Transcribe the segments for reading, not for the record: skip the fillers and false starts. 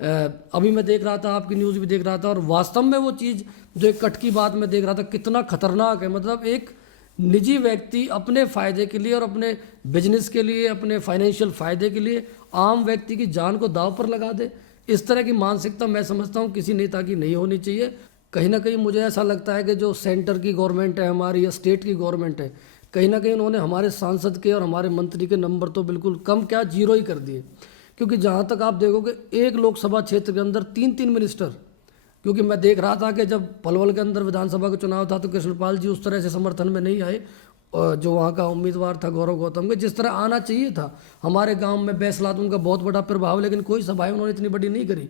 अभी मैं देख रहा था, आपकी न्यूज़ भी देख रहा था, और वास्तव में वो चीज़ जो एक कट की बात मैं देख रहा था कितना खतरनाक है। मतलब एक निजी व्यक्ति अपने फ़ायदे के लिए और अपने बिजनेस के लिए, अपने फाइनेंशियल फ़ायदे के लिए आम व्यक्ति की जान को दांव पर लगा दे। इस तरह की मानसिकता मैं समझता हूँ किसी नेता की नहीं होनी चाहिए। कहीं ना कहीं मुझे ऐसा लगता है कि जो सेंटर की गवर्नमेंट है हमारी या स्टेट की गवर्नमेंट है, कहीं ना कहीं उन्होंने हमारे सांसद के और हमारे मंत्री के नंबर तो बिल्कुल कम क्या जीरो ही कर दिए। क्योंकि जहाँ तक आप देखोगे एक लोकसभा क्षेत्र के अंदर 3-3 मिनिस्टर। क्योंकि मैं देख रहा था कि जब पलवल के अंदर विधानसभा का चुनाव था तो कृष्णपाल जी उस तरह से समर्थन में नहीं आए, जो वहाँ का उम्मीदवार था गौरव गौतम के, जिस तरह आना चाहिए था। हमारे गांव में बैसलात उनका बहुत बड़ा प्रभाव, लेकिन कोई सभाएं उन्होंने इतनी बड़ी नहीं करी।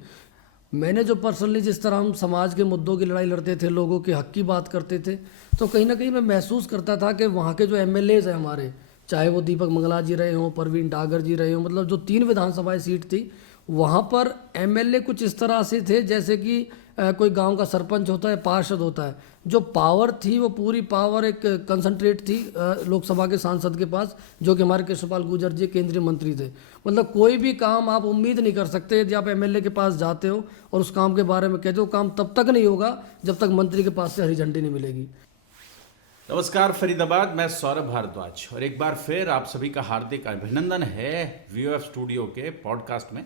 मैंने जो पर्सनली जिस तरह हम समाज के मुद्दों की लड़ाई लड़ते थे, लोगों के हक की बात करते थे, तो कहीं ना कहीं मैं महसूस करता था कि वहाँ के जो एमएलएज हैं हमारे, चाहे वो दीपक मंगला जी रहे हों, परवीन डागर जी रहे हों, मतलब जो 3 विधानसभा सीट थी वहाँ पर एमएलए कुछ इस तरह से थे जैसे कि कोई गांव का सरपंच होता है, पार्षद होता है। जो पावर थी वो पूरी पावर एक कंसंट्रेट थी लोकसभा के सांसद के पास, जो कि हमारे कृष्णपाल गुर्जर जी केंद्रीय मंत्री थे। मतलब कोई भी काम आप उम्मीद नहीं कर सकते यदि आप एमएलए के पास जाते हो और उस काम के बारे में कहते हो, काम तब तक नहीं होगा जब तक मंत्री के पास से हरी झंडी नहीं मिलेगी। नमस्कार फरीदाबाद, मैं सौरभ भारद्वाज और एक बार फिर आप सभी का हार्दिक अभिनंदन है वीओएफ स्टूडियो के पॉडकास्ट में।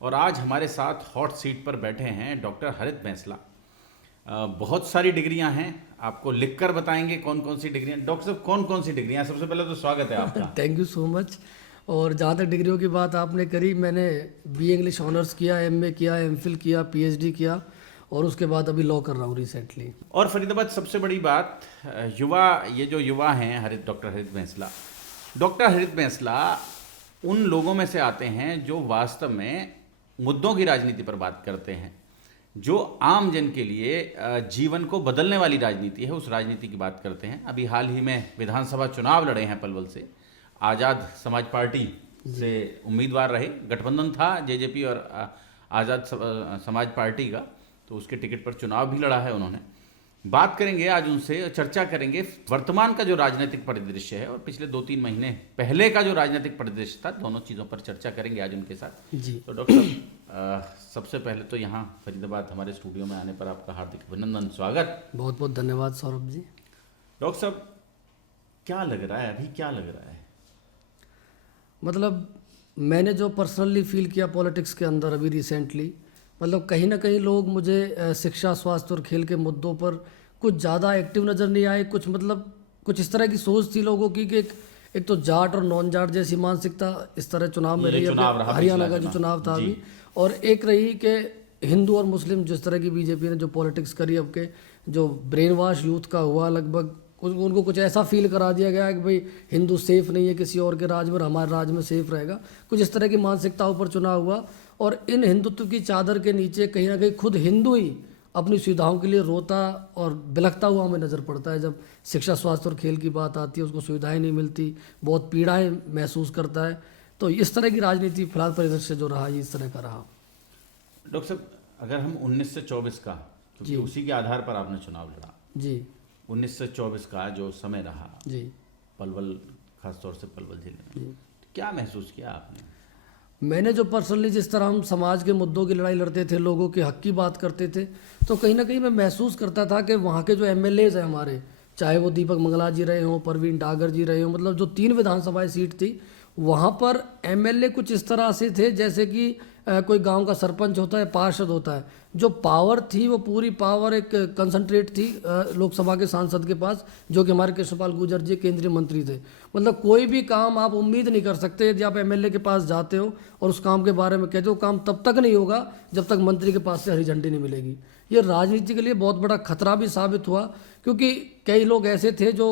और आज हमारे साथ हॉट सीट पर बैठे हैं डॉक्टर हरित बैंसला। बहुत सारी डिग्रियां हैं, आपको लिखकर बताएंगे कौन कौन सी डिग्रियां। डॉक्टर साहब कौन कौन सी डिग्रियां? सबसे पहले तो स्वागत है आपका। Thank you so much. और जहाँ तक डिग्रियों की बात आपने करी, मैंने बीए इंग्लिश ऑनर्स किया, एमए किया, एमफिल किया, पीएचडी किया, और उसके बाद अभी लॉ कर रहा हूँ रिसेंटली। और फरीदाबाद सबसे बड़ी बात, युवा, ये जो युवा हैं डॉक्टर हरित बैंसला उन लोगों में से आते हैं जो वास्तव में मुद्दों की राजनीति पर बात करते हैं, जो आम जन के लिए जीवन को बदलने वाली राजनीति है, उस राजनीति की बात करते हैं। अभी हाल ही में विधानसभा चुनाव लड़े हैं पलवल से, आज़ाद समाज पार्टी से उम्मीदवार रहे। गठबंधन था जेजेपी और आज़ाद समाज पार्टी का, तो उसके टिकट पर चुनाव भी लड़ा है उन्होंने। बात करेंगे आज उनसे, चर्चा करेंगे वर्तमान का जो राजनीतिक परिदृश्य है और पिछले 2-3 महीने पहले का जो राजनीतिक परिदृश्य था, दोनों चीज़ों पर चर्चा करेंगे आज उनके साथ जी। तो डॉक्टर साहब, सबसे पहले तो यहाँ फरीदाबाद हमारे स्टूडियो में आने पर आपका हार्दिक अभिनंदन, स्वागत। बहुत बहुत धन्यवाद सौरभ जी। डॉक्टर साहब क्या लग रहा है, अभी क्या लग रहा है? मतलब मैंने जो पर्सनली फील किया पॉलिटिक्स के अंदर अभी रिसेंटली, मतलब कहीं ना कहीं लोग मुझे शिक्षा, स्वास्थ्य और खेल के मुद्दों पर कुछ ज़्यादा एक्टिव नज़र नहीं आए। कुछ इस तरह की सोच थी लोगों की कि एक तो जाट और नॉन जाट जैसी मानसिकता इस तरह चुनाव में रही, हरियाणा का जो चुनाव था अभी, और एक रही कि हिंदू और मुस्लिम जिस तरह की बीजेपी ने जो पॉलिटिक्स करी, अब के जो ब्रेन वॉश यूथ का हुआ, लगभग उनको कुछ ऐसा फील करा दिया गया कि भाई हिंदू सेफ नहीं है किसी और के राज में, हमारे राज में सेफ रहेगा। कुछ इस तरह की मानसिकताओं पर चुनाव हुआ, और इन हिंदुत्व की चादर के नीचे कहीं ना कहीं खुद हिंदू ही अपनी सुविधाओं के लिए रोता और बिलखता हुआ हमें नज़र पड़ता है। जब शिक्षा, स्वास्थ्य और खेल की बात आती है, उसको सुविधाएं नहीं मिलती, बहुत पीड़ाएं महसूस करता है। तो इस तरह की राजनीति फिलहाल परिदृश्य जो रहा, ये इस तरह का रहा। डॉक्टर साहब, अगर हम 19 से 24 का, क्योंकि उसी के आधार पर आपने चुनाव लड़ा जी, 19 से 24 का जो समय रहा जी, पलवल, खासतौर से पलवल जिले में, क्या महसूस किया आपने? मैंने जो पर्सनली जिस तरह हम समाज के मुद्दों की लड़ाई लड़ते थे, लोगों के हक की बात करते थे, तो कहीं ना कहीं मैं महसूस करता था कि वहाँ के जो एमएलएज हैं हमारे, चाहे वो दीपक मंगला जी रहे हों, परवीन डागर जी रहे हों, मतलब जो 3 विधानसभा सीट थी वहाँ पर एमएलए कुछ इस तरह से थे जैसे कि कोई गांव का सरपंच होता है, पार्षद होता है। जो पावर थी वो पूरी पावर एक कंसंट्रेट थी लोकसभा के सांसद के पास, जो कि हमारे कृष्णपाल गुर्जर जी केंद्रीय मंत्री थे। मतलब कोई भी काम आप उम्मीद नहीं कर सकते यदि आप एमएलए के पास जाते हो और उस काम के बारे में कहते हो, काम तब तक नहीं होगा जब तक मंत्री के पास से हरी झंडी नहीं मिलेगी। ये राजनीति के लिए बहुत बड़ा खतरा भी साबित हुआ, क्योंकि कई लोग ऐसे थे जो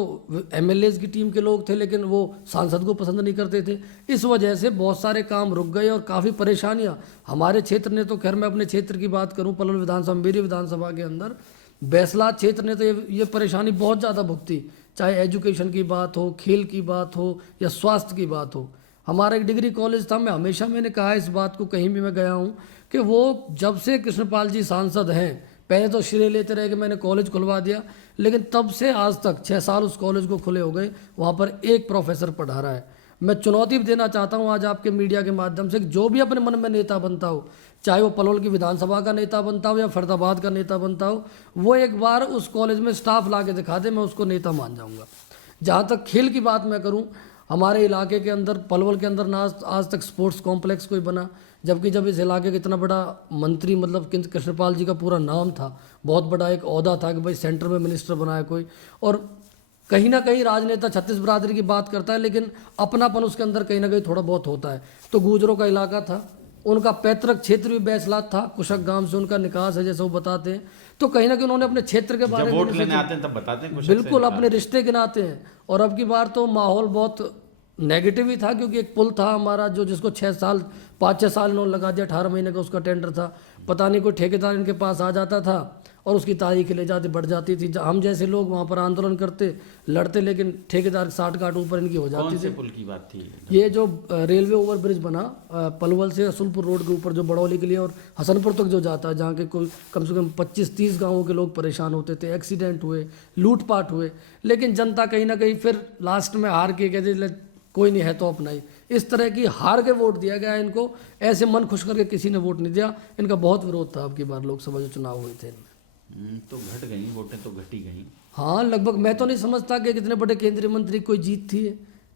एमएलएज की टीम के लोग थे लेकिन वो सांसद को पसंद नहीं करते थे। इस वजह से बहुत सारे काम रुक गए और काफ़ी परेशानियां हमारे क्षेत्र ने, तो खैर मैं अपने क्षेत्र की बात करूं, पलवल विधानसभा, मेरी विधानसभा के अंदर बैसलात क्षेत्र ने तो ये परेशानी बहुत ज़्यादा भुगती, चाहे एजुकेशन की बात हो, खेल की बात हो या स्वास्थ्य की बात हो। हमारा एक डिग्री कॉलेज था, मैंने कहा इस बात को कहीं भी मैं गया हूँ कि वो जब से कृष्णपाल जी सांसद हैं, पहले तो श्रेय लेते रहे कि मैंने कॉलेज खुलवा दिया, लेकिन तब से आज तक 6 साल उस कॉलेज को खुले हो गए, वहाँ पर एक प्रोफेसर पढ़ा रहा है। मैं चुनौती भी देना चाहता हूँ आज आपके मीडिया के माध्यम से, जो भी अपने मन में नेता बनता हो, चाहे वो पलवल की विधानसभा का नेता बनता हो या फरीदाबाद का नेता बनता हो, वो एक बार उस कॉलेज में स्टाफ ला के दिखा दे, मैं उसको नेता मान जाऊँगा। जहाँ तक खेल की बात मैं करूँ, हमारे इलाके के अंदर पलवल के अंदर ना आज तक स्पोर्ट्स कॉम्प्लेक्स कोई बना, जबकि जब इस इलाके का इतना बड़ा मंत्री मतलब कृष्णपाल जी का पूरा नाम था, बहुत बड़ा एक ओहदा था कि भाई सेंटर में मिनिस्टर बनाया कोई, और कहीं ना कहीं राजनेता छत्तीस बरादरी की बात करता है लेकिन अपनापन उसके अंदर कहीं ना कहीं थोड़ा बहुत होता है। तो गुजरों का इलाका था, उनका पैतृक क्षेत्र भी बैसलात था, कुशक गांव से उनका निकास है जैसे वो बताते हैं। तो कहीं ना कहीं उन्होंने अपने क्षेत्र के बारे जब में वोट लेने आते हैं तब बताते हैं कुछ बिल्कुल अपने रिश्ते गिनाते हैं। और अब की बार तो माहौल बहुत नेगेटिव ही था, क्योंकि एक पुल था हमारा जो जिसको 5-6 साल इन्होंने लगा दिया, 18 महीने का उसका टेंडर था, पता नहीं कोई ठेकेदार इनके पास आ जाता था और उसकी तारीख ले जाती बढ़ जाती थी। हम जैसे लोग वहाँ पर आंदोलन करते लड़ते, लेकिन ठेकेदार 60 गांठ ऊपर इनकी हो जाती थी। पुल की बात थी ये जो रेलवे ओवरब्रिज बना पलवल से असुलपुर रोड के ऊपर जो बड़ौली के लिए और हसनपुर तक जो जाता है, जहाँ के कोई कम से कम 25-30 गाँवों के लोग परेशान होते थे, एक्सीडेंट हुए, लूटपाट हुए, लेकिन जनता कहीं ना कहीं फिर लास्ट में हार के कहते कोई नहीं है तो अपना ही, इस तरह की हार के वोट दिया गया इनको। ऐसे मन खुश करके किसी ने वोट नहीं दिया, इनका बहुत विरोध था अब की बार लोकसभा जो चुनाव हुए थे इनमें। तो घट गई वोटें, तो घटी गई। हाँ लगभग, मैं तो नहीं समझता कि कितने बड़े केंद्रीय मंत्री कोई जीत थी।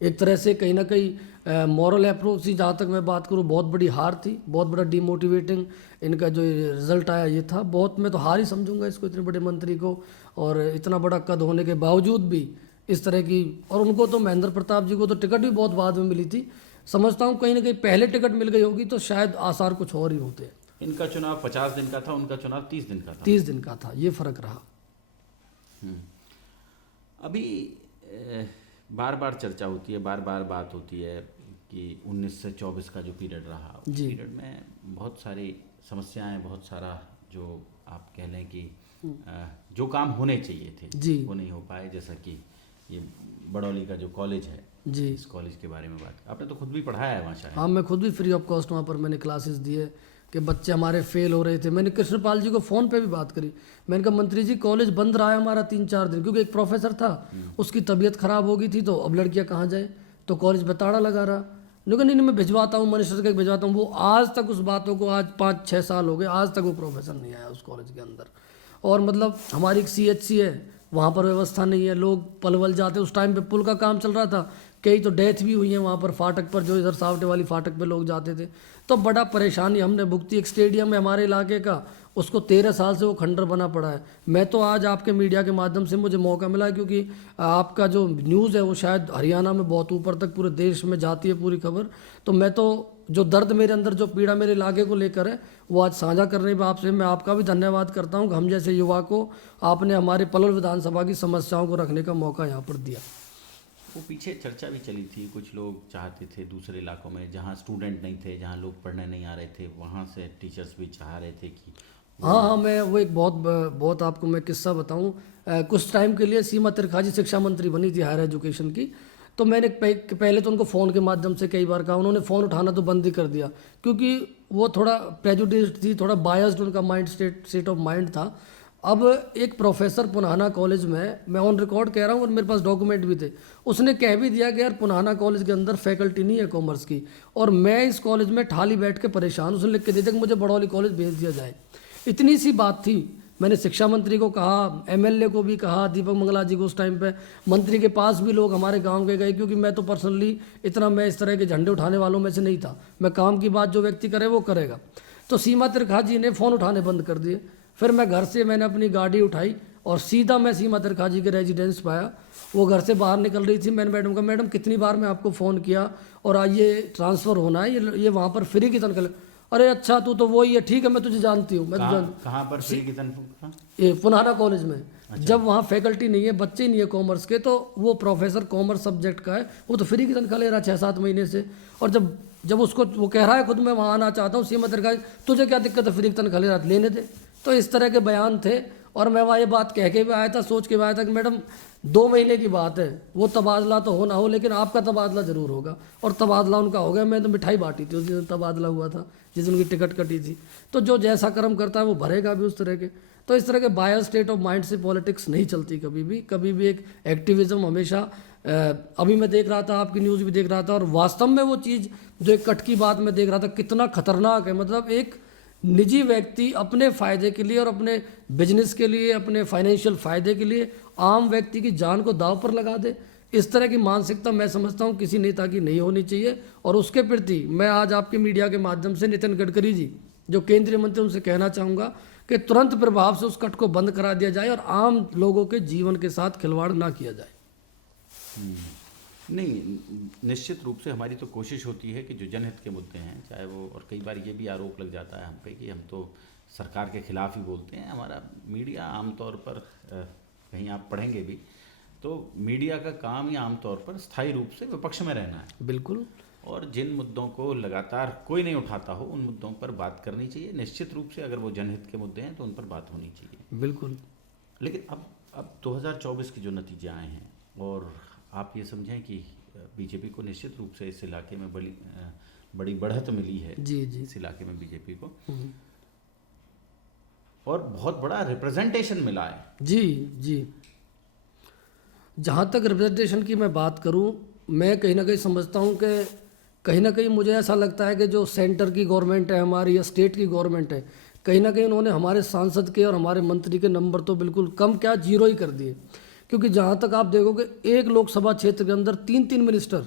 एक तरह से कहीं ना कहीं मॉरल अप्रोच ही, जहाँ तक मैं बात करूँ, बहुत बड़ी हार थी, बहुत बड़ा डिमोटिवेटिंग इनका जो रिजल्ट आया ये था। बहुत मैं तो हार ही समझूंगा इसको, इतने बड़े मंत्री को, और इतना बड़ा कद होने के बावजूद भी इस तरह की। और उनको तो महेंद्र प्रताप जी को तो टिकट भी बहुत बाद में मिली थी, समझता हूँ कहीं ना कहीं पहले टिकट मिल गई होगी तो शायद आसार कुछ और ही होते। इनका चुनाव 50 दिन का था, उनका चुनाव 30 दिन का था। 30 दिन का था, ये फर्क रहा। अभी बार बार चर्चा होती है, बार बार बात होती है कि 19 से 24 का जो पीरियड रहा, उस पीरियड में बहुत सारी समस्याएं, बहुत सारा जो आप कह लें कि जो काम होने चाहिए थे वो नहीं हो पाए। जैसा कि ये बड़ौली का जो कॉलेज है जी, इस कॉलेज के बारे में बात आपने तो खुद भी पढ़ाया है वहाँ शायद। हाँ, मैं खुद भी फ्री ऑफ कॉस्ट वहाँ पर मैंने क्लासेस दिए कि बच्चे हमारे फेल हो रहे थे। मैंने कृष्णपाल जी को फ़ोन पे भी बात करी, मैंने कहा मंत्री जी कॉलेज बंद रहा है हमारा 3-4 दिन, क्योंकि एक प्रोफेसर था उसकी तबीयत ख़राब हो गई थी, तो अब लड़कियाँ कहाँ जाए, तो कॉलेज पे ताड़ा लगा रहा। लेकिन नहीं, मैं भिजवाता हूँ, मिनिस्टर के भिजवाता हूँ। वो आज तक उस बातों को, आज 5-6 साल हो गए, आज तक वो प्रोफेसर नहीं आया उस कॉलेज के अंदर। और मतलब हमारी एक CHC है, वहाँ पर व्यवस्था नहीं है, लोग पलवल जाते, उस टाइम पे पुल का काम चल रहा था, कई तो डेथ भी हुई है वहाँ पर फाटक पर, जो इधर सावटे वाली फाटक पे लोग जाते थे। तो बड़ा परेशानी हमने भुगती। एक स्टेडियम है हमारे इलाके का, उसको 13 साल से वो खंडर बना पड़ा है। मैं तो आज आपके मीडिया के माध्यम से मुझे मौका मिला है, क्योंकि आपका जो न्यूज़ है वो शायद हरियाणा में बहुत ऊपर तक पूरे देश में जाती है पूरी खबर। तो मैं तो जो दर्द मेरे अंदर, जो पीड़ा मेरे इलाके को लेकर है, वो आज साझा करने में आपसे मैं आपका भी धन्यवाद करता हूँ कि हम जैसे युवा को आपने हमारे पलवल विधानसभा की समस्याओं को रखने का मौका यहाँ पर दिया। वो पीछे चर्चा भी चली थी, कुछ लोग चाहते थे दूसरे इलाकों में जहाँ स्टूडेंट नहीं थे, जहाँ लोग पढ़ने नहीं आ रहे थे, वहाँ से टीचर्स भी चाह रहे थे कि हाँ, मैं वो एक बहुत आपको मैं किस्सा बताऊँ। कुछ टाइम के लिए सीमा त्रिखाजी शिक्षा मंत्री बनी थी हायर एजुकेशन की, तो मैंने पहले तो उनको फ़ोन के माध्यम से कई बार कहा, उन्होंने फ़ोन उठाना तो बंद ही कर दिया, क्योंकि वो थोड़ा प्रेजुडिस्ड थी, थोड़ा बायस्ड उनका माइंड स्टेट ऑफ माइंड था। अब एक प्रोफेसर पुनाना कॉलेज में, मैं ऑन रिकॉर्ड कह रहा हूँ और मेरे पास डॉक्यूमेंट भी थे, उसने कह भी दिया कि यार पुनाना कॉलेज के अंदर फैकल्टी नहीं है कॉमर्स की, और मैं इस कॉलेज में ठाली बैठ के परेशान। उसने लिख के दे दिया कि मुझे बड़ौली कॉलेज भेज दिया जाए। इतनी सी बात थी। मैंने शिक्षा मंत्री को कहा, MLA को भी कहा, दीपक मंगला जी को, उस टाइम पे मंत्री के पास भी लोग हमारे गांव के गए, क्योंकि मैं तो पर्सनली इतना, मैं इस तरह के झंडे उठाने वालों में से नहीं था। मैं काम की बात जो व्यक्ति करे वो करेगा। तो सीमा त्रिखाजी ने फ़ोन उठाने बंद कर दिए। फिर मैं घर से मैंने अपनी गाड़ी उठाई और सीधा मैं सीमा त्रिखाजी के रेजिडेंस पाया। वो घर से बाहर निकल रही थी। मैंने मैडम कहा, मैडम कितनी बार मैं आपको फ़ोन किया, और आज ये ट्रांसफ़र होना है, ये वहाँ पर फ्री की तनख्वाह। अरे अच्छा, तू तो वही है, ठीक है, मैं तुझे जानती हूँ। मैं कहाँ पर फ्री की तनख्वाह? ये पुनाना कॉलेज में। अच्छा। जब वहाँ फैकल्टी नहीं है, बच्चे नहीं है कॉमर्स के, तो वो प्रोफेसर कॉमर्स सब्जेक्ट का है, वो तो फ्री की तनख्वाह ले रहा है 6-7 महीने से। और जब उसको वो कह रहा है खुद मैं वहाँ आना चाहता हूँ, सीमा त्रिखाजी तुझे क्या दिक्कत है, फ्री की तनख्वाह ले रहा, लेने दे। तो इस तरह के बयान थे। और मैं वहाँ ये बात कह के भी आया था, सोच के भी आया था कि मैडम 2 महीने की बात है, वो तबादला तो हो ना हो, लेकिन आपका तबादला ज़रूर होगा। और तबादला उनका हो गया। मैं तो मिठाई बांटी थी उस दिन तबादला हुआ था, जिस दिन उनकी टिकट कटी थी। तो जो जैसा कर्म करता है वो भरेगा भी उस तरह के। तो इस तरह के बायर स्टेट ऑफ माइंड से पॉलिटिक्स नहीं चलती कभी भी एक एक्टिविज़म हमेशा। अभी मैं देख रहा था, आपकी न्यूज़ भी देख रहा था, और वास्तव में वो चीज़ जो एक कट की बात मैं देख रहा था कितना खतरनाक है। मतलब एक निजी व्यक्ति अपने फ़ायदे के लिए और अपने बिजनेस के लिए, अपने फाइनेंशियल फ़ायदे के लिए आम व्यक्ति की जान को दांव पर लगा दे, इस तरह की मानसिकता मैं समझता हूँ किसी नेता की नहीं होनी चाहिए। और उसके प्रति मैं आज आपके मीडिया के माध्यम से नितिन गडकरी जी जो केंद्रीय मंत्री, उनसे कहना चाहूँगा कि तुरंत प्रभाव से उस कट को बंद करा दिया जाए और आम लोगों के जीवन के साथ खिलवाड़ ना किया जाए। नहीं, निश्चित रूप से हमारी तो कोशिश होती है कि जो जनहित के मुद्दे हैं, चाहे वो, और कई बार ये भी आरोप लग जाता है हम पे कि हम तो सरकार के खिलाफ ही बोलते हैं। हमारा मीडिया आमतौर पर कहीं आप पढ़ेंगे भी तो मीडिया का काम ही आमतौर पर स्थायी रूप से विपक्ष में रहना है। बिल्कुल। और जिन मुद्दों को लगातार कोई नहीं उठाता हो उन मुद्दों पर बात करनी चाहिए। निश्चित रूप से अगर वो जनहित के मुद्दे हैं तो उन पर बात होनी चाहिए। बिल्कुल। लेकिन अब 2024 के जो नतीजे आए हैं और आप ये समझें कि बीजेपी को निश्चित रूप से इस इलाके में बड़ी बढ़त मिली है। जी जी। इस इलाके में बीजेपी को और बहुत बड़ा रिप्रेजेंटेशन मिला है। जी जी। जहाँ तक रिप्रेजेंटेशन की मैं बात करूँ, मैं कहीं ना कहीं समझता हूँ कि कहीं ना कहीं मुझे ऐसा लगता है कि जो सेंटर की गवर्नमेंट है हमारी या स्टेट की गवर्नमेंट है, कहीं ना कहीं उन्होंने हमारे सांसद के और हमारे मंत्री के नंबर तो बिल्कुल कम क्या जीरो ही कर दिए। क्योंकि जहाँ तक आप देखोगे एक लोकसभा क्षेत्र के अंदर 3 मिनिस्टर,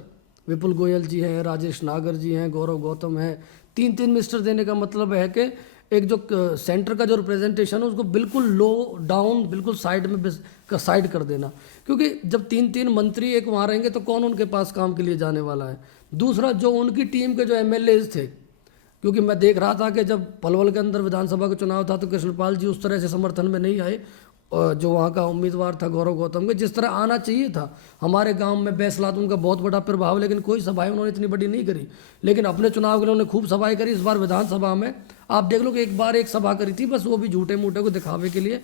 विपुल गोयल जी हैं, राजेश नागर जी हैं, गौरव गौतम हैं, 3 मिनिस्टर देने का मतलब है कि एक जो सेंटर का जो रिप्रेजेंटेशन है उसको बिल्कुल लो डाउन, बिल्कुल साइड में साइड कर देना। क्योंकि जब 3 मंत्री एक वहाँ रहेंगे तो कौन उनके पास काम के लिए जाने वाला है। दूसरा, जो उनकी टीम के जो एमएलएज थे, क्योंकि मैं देख रहा था कि जब पलवल के अंदर विधानसभा का चुनाव था तो कृष्णपाल जी उस तरह से समर्थन में नहीं आए, जो वहाँ का उम्मीदवार था गौरव गौतम के, जिस तरह आना चाहिए था। हमारे गांव में बैसलात उनका बहुत बड़ा प्रभाव, लेकिन कोई सभाएं उन्होंने इतनी बड़ी नहीं करी। लेकिन अपने चुनाव के लिए उन्होंने खूब सभाएं करी। इस बार विधानसभा में आप देख लो कि एक बार एक सभा करी थी, बस वो भी झूठे मूठे को दिखावे के लिए।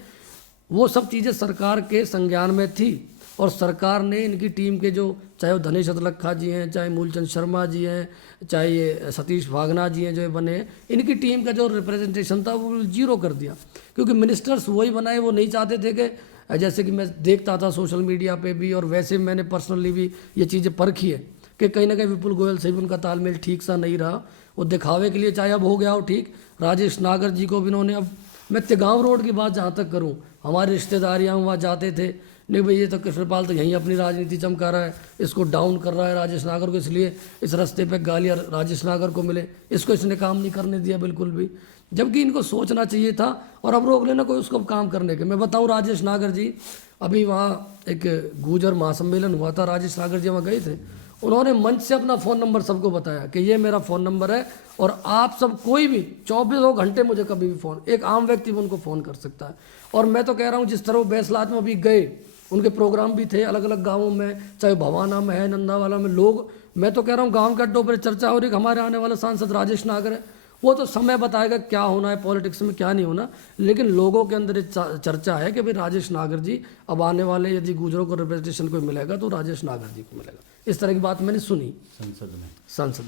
वो सब चीज़ें सरकार के संज्ञान में थी और सरकार ने इनकी टीम के जो, चाहे वो धनेश अदलखा जी हैं, चाहे मूलचंद शर्मा जी हैं, चाहे ये सतीश भागना जी हैं जो बने हैं, इनकी टीम का जो रिप्रेजेंटेशन था वो जीरो कर दिया। क्योंकि मिनिस्टर्स वही बनाए, वो नहीं चाहते थे कि, जैसे कि मैं देखता था सोशल मीडिया पे भी और वैसे मैंने पर्सनली भी ये चीज़ें परखी है कि कहीं ना कहीं विपुल गोयल से भी उनका तालमेल ठीक सा नहीं रहा। वो दिखावे के लिए, चाहे अब हो गया हो ठीक, राजेश नागर जी को भी इन्होंने, अब मैं तिगांव रोड की बात जहाँ तक करूँ, हमारे रिश्तेदारियाँ वहाँ जाते थे, नहीं भाई ये तो कृष्णपाल तो यहीं अपनी राजनीति चमका रहा है, इसको डाउन कर रहा है राजेश नागर को, इसलिए इस रास्ते पे गालियाँ राजेश नागर को मिले, इसको इसने काम नहीं करने दिया बिल्कुल भी। जबकि इनको सोचना चाहिए था और अब रोक लेना कोई उसको काम करने के। मैं बताऊं, राजेश नागर जी, अभी वहाँ एक गुजर महासम्मेलन हुआ था, राजेश नागर जी वहाँ गए थे, उन्होंने मंच से अपना फ़ोन नंबर सबको बताया कि ये मेरा फ़ोन नंबर है और आप सब कोई भी 24 घंटे मुझे कभी भी फ़ोन, एक आम व्यक्ति भी उनको फ़ोन कर सकता है। और मैं तो कह रहा हूँ जिस तरह वो बैसलात में अभी गए, उनके प्रोग्राम भी थे अलग अलग गाँवों में, चाहे भवाना में है, नंदावाला में, लोग, मैं तो कह रहा हूँ गाँव के अड्डों पर चर्चा हो रही है। हमारे आने वाला सांसद राजेश नागर है, वो तो समय बताएगा क्या होना है पॉलिटिक्स में क्या नहीं होना, लेकिन लोगों के अंदर चर्चा है कि भाई राजेश नागर जी अब आने वाले, यदि गुजरों को रिप्रेजेंटेशन कोई मिलेगा तो राजेश नागर जी को मिलेगा। इस तरह की बात मैंने सुनी संसद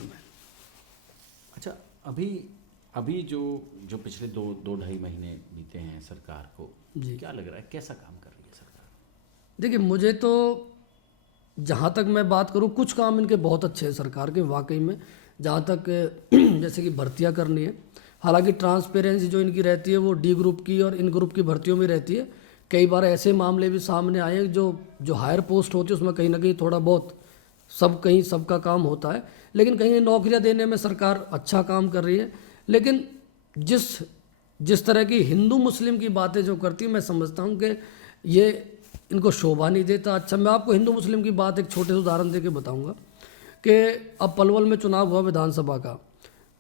में। अच्छा, अभी जो पिछले 2-2.5 महीने बीते हैं सरकार को, जी, क्या लग रहा है, कैसा काम कर रही है सरकार? देखिए, मुझे तो जहाँ तक मैं बात करूँ, कुछ काम इनके बहुत अच्छे हैं सरकार के वाकई में। जहाँ तक जैसे कि भर्तियाँ करनी है, हालांकि ट्रांसपेरेंसी जो इनकी रहती है वो डी ग्रुप की और इन ग्रुप की भर्तियों में रहती है। कई बार ऐसे मामले भी सामने आए हैं जो हायर पोस्ट होती है उसमें कहीं ना कहीं थोड़ा बहुत कहीं सबका काम होता है, लेकिन कहीं नौकरियां देने में सरकार अच्छा काम कर रही है। लेकिन जिस तरह की हिंदू मुस्लिम की बातें जो करती है, मैं समझता हूँ कि ये इनको शोभा नहीं देता। अच्छा, मैं आपको हिंदू मुस्लिम की बात एक छोटे से उदाहरण दे के बताऊँगा कि अब पलवल में चुनाव हुआ विधानसभा का,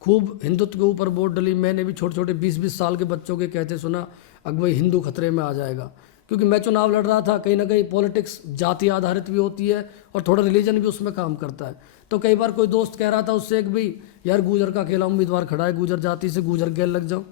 खूब हिंदुत्व के ऊपर वोट डली। मैंने भी छोटे छोटे 20-20 साल के बच्चों के कहते सुना, अब भाई हिंदू खतरे में आ जाएगा। क्योंकि मैं चुनाव लड़ रहा था, कहीं ना कहीं पॉलिटिक्स जाति आधारित भी होती है और थोड़ा रिलीजन भी उसमें काम करता है। तो कई बार कोई दोस्त कह रहा था उससे कि भाई यार गुजर का अकेला उम्मीदवार खड़ा है, गुजर जाति से गुजर गैल लग जाओ,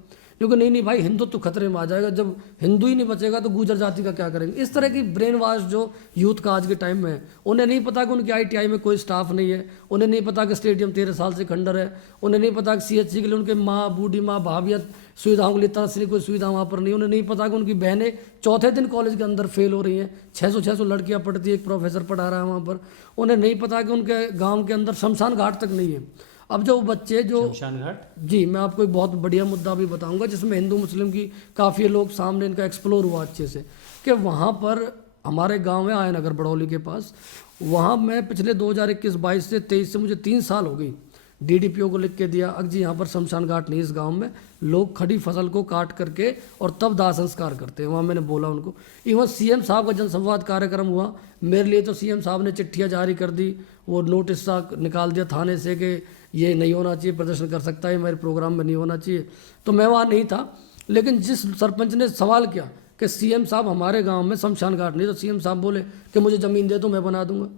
क्योंकि नहीं भाई हिंदुत्व खतरे में आ जाएगा, जब हिंदू ही नहीं बचेगा तो गुजर जाति का क्या करेंगे। इस तरह की ब्रेन वॉश जो यूथ का आज के टाइम में है, उन्हें नहीं पता कि उनकी ITI में कोई स्टाफ नहीं है, उन्हें नहीं पता कि स्टेडियम 13 साल से खंडर है, उन्हें नहीं पता कि CHC के लिए उनके माँ, बूढ़ी माँ, भाभियत सुविधाओं के लिए तरसरी कोई सुविधा वहाँ पर नहीं, उन्हें नहीं पता कि उनकी बहनें चौथे दिन कॉलेज के अंदर फेल हो रही हैं, 600 लड़कियाँ पढ़ती है, एक प्रोफेसर पढ़ा रहा है वहाँ पर, उन्हें नहीं पता कि उनके गाँव के अंदर शमशान घाट तक नहीं है। अब जो बच्चे जो शमशान घाट। जी, मैं आपको एक बहुत बढ़िया मुद्दा भी बताऊंगा जिसमें हिंदू मुस्लिम की काफ़ी लोग सामने इनका एक्सप्लोर हुआ अच्छे से, कि वहाँ पर हमारे गांव है आयनगर बड़ौली के पास, वहाँ मैं पिछले 2021-22 से 23 से मुझे 3 साल हो गई, डीडीपीओ को लिख के दिया, अग जी यहाँ पर शमशान घाट नहीं, इस गांव में लोग खड़ी फसल को काट करके और तब दाह संस्कार करते हैं। वहाँ मैंने बोला उनको, इवन सीएम साहब का जनसंवाद कार्यक्रम हुआ, मेरे लिए तो सीएम साहब ने चिट्ठियाँ जारी कर दी, वो नोटिस सा निकाल दिया थाने से कि ये नहीं होना चाहिए, प्रदर्शन कर सकता है, मेरे प्रोग्राम में नहीं होना चाहिए। तो मैं वहाँ नहीं था, लेकिन जिस सरपंच ने सवाल किया कि सीएम साहब हमारे गांव में शमशान घाट नहीं, तो सीएम साहब बोले कि मुझे ज़मीन दे दो मैं बना दूंगा।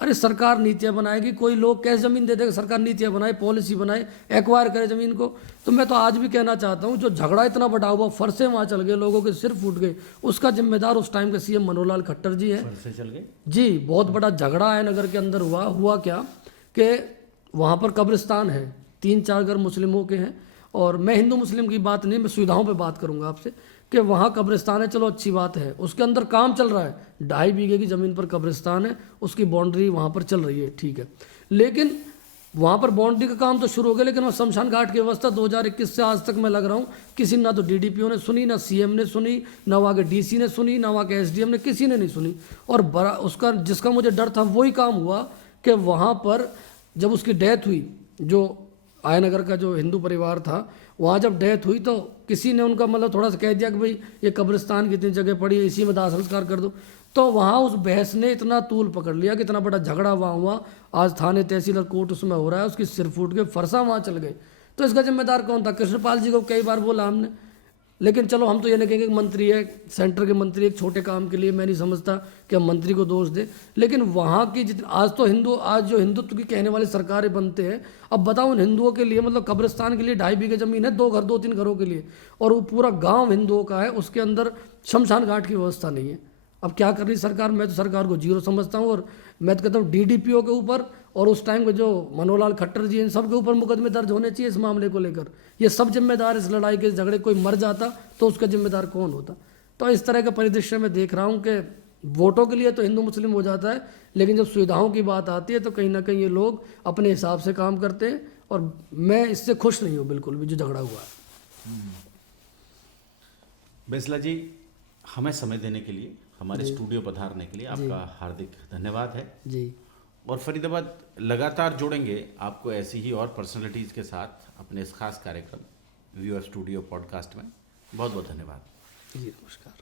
अरे सरकार नीतियाँ बनाएगी, कोई लोग कैसे ज़मीन दे देगा? सरकार नीतियाँ बनाए, पॉलिसी बनाए, एक्वायर करे ज़मीन को। तो मैं तो आज भी कहना चाहता हूँ, जो झगड़ा इतना बड़ा हुआ, फरसे वहाँ चल गए, लोगों के सिर फूट गए, उसका जिम्मेदार उस टाइम के सीएम मनोहर लाल खट्टर जी हैं। फरसे चल गए जी, बहुत बड़ा झगड़ा है नगर के अंदर हुआ क्या कि वहाँ पर कब्रिस्तान है, 3-4 घर मुस्लिमों के हैं, और मैं हिंदू मुस्लिम की बात नहीं, मैं सुविधाओं पे बात करूँगा आपसे, कि वहाँ कब्रिस्तान है, चलो अच्छी बात है, उसके अंदर काम चल रहा है, 2.5 बीघे की ज़मीन पर कब्रिस्तान है, उसकी बाउंड्री वहाँ पर चल रही है, ठीक है, लेकिन वहाँ पर बाउंड्री का काम तो शुरू हो गया, लेकिन वह शमशान घाट की व्यवस्था 2021 से आज तक मैं लग रहा हूँ किसी ना तो डीडीपीओ ने सुनी, ना सीएम ने सुनी, ना वहाँ के डीसी ने सुनी, ना वहाँ के एसडीएम ने, किसी ने नहीं सुनी। और बड़ा उसका जिसका मुझे डर था वही काम हुआ कि वहाँ पर जब उसकी डेथ हुई, जो आयनगर का जो हिंदू परिवार था, वहाँ जब डेथ हुई तो किसी ने उनका मतलब थोड़ा सा कह दिया कि भाई ये कब्रिस्तान की इतनी जगह पड़ी है, इसी में दाह संस्कार कर दो। तो वहाँ उस बहस ने इतना तूल पकड़ लिया कि इतना बड़ा झगड़ा वहाँ हुआ, आज थाने तहसील और कोर्ट उसमें हो रहा है, उसकी सिर फूट के फरसा वहाँ चल गए। तो इसका जिम्मेदार कौन था? कृष्णपाल जी को कई बार बोला हमने, लेकिन चलो हम तो ये नहीं कहेंगे कि मंत्री है, सेंटर के मंत्री एक छोटे काम के लिए, मैं नहीं समझता कि हम मंत्री को दोष दे, लेकिन वहाँ की जितनी आज तो आज जो हिंदुत्व की कहने वाली सरकारें बनते हैं, अब बताओ उन हिंदुओं के लिए, मतलब कब्रिस्तान के लिए 2.5 बीघे ज़मीन है, 2-3 घरों के लिए, और वो पूरा गाँव हिंदुओं का है, उसके अंदर शमशान घाट की व्यवस्था नहीं है। अब क्या कर रही सरकार? मैं तो सरकार को जीरो समझता हूँ, और मैं तो कहता हूँ डीडीपीओ के ऊपर और उस टाइम के जो मनोहर लाल खट्टर जी, इन सब के ऊपर मुकदमे दर्ज होने चाहिए इस मामले को लेकर। ये सब जिम्मेदार इस लड़ाई के झगड़े, कोई मर जाता तो उसका जिम्मेदार कौन होता? तो इस तरह का परिदृश्य में देख रहा हूँ कि वोटों के लिए तो हिंदू मुस्लिम हो जाता है, लेकिन जब सुविधाओं की बात आती है तो कहीं ना कहीं ये लोग अपने हिसाब से काम करते हैं, और मैं इससे खुश नहीं हूँ बिल्कुल भी जो झगड़ा हुआ है। बेंसला जी, हमें समय देने के लिए, हमारे स्टूडियो पधारने के लिए आपका हार्दिक धन्यवाद है जी। और फरीदाबाद लगातार जोड़ेंगे आपको ऐसी ही और पर्सनालिटीज़ के साथ अपने इस खास कार्यक्रम व्यूअर स्टूडियो पॉडकास्ट में। बहुत बहुत धन्यवाद जी, नमस्कार।